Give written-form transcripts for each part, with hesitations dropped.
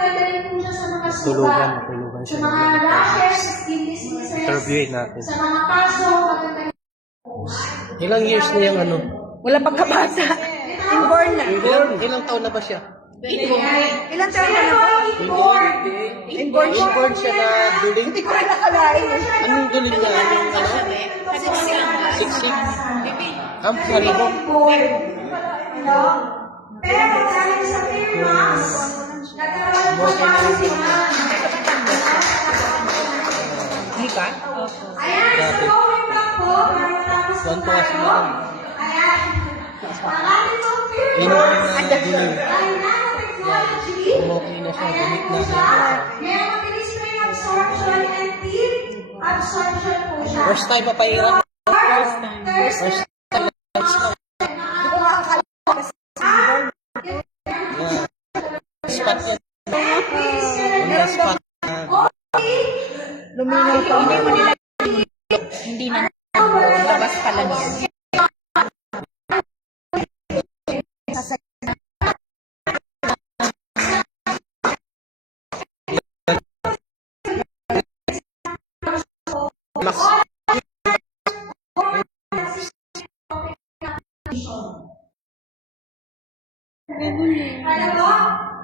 maganda rin po siya sa mga Tulugan sugat. siya. Sa mga rashes, skin diseases. Interviewin natin. Sa mga kaso, maganda rin. Ilang years na yung ano? Wala pang kabata. Inborn na. Ilang taon na ba siya? Ilang taon na ba? Inborn siya. Inborn siya na duling? Hindi ko rin nakalain. Anong duling niya? Anong ano? Siksik? Ang halibong? Pero dahil sa Fairmax, nagkaroon po tayo sila. Hindi ka? Ayan, sa going back po, matapos po Tuwan-tuwa si tayo. Madam. Ayan. Ang ating pong Inuman Fairmax na duling. ay nanotechnology. Okay na siya. Dumit na May siya. mabilis po yung absorption and teeth absorption po siya. First time papahirap. First First time. Yeah. Spot yan. On the spot. Luminaw pa. Hindi mo nila. Hindi na. Labas pa lang yan. Ano po?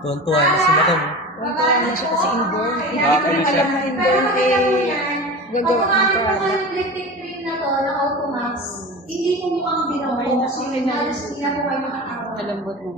Tuwan-tuwa na si Madam. Tuwan-tuwa na siya kasi inborn. Hindi ko Bakit rin siya? alam na inborn gagawa ng Ang product. electric cream na to, na Automax, hindi po mukhang binaw. So, halos hindi na po kayo makakawa. Malambot mo.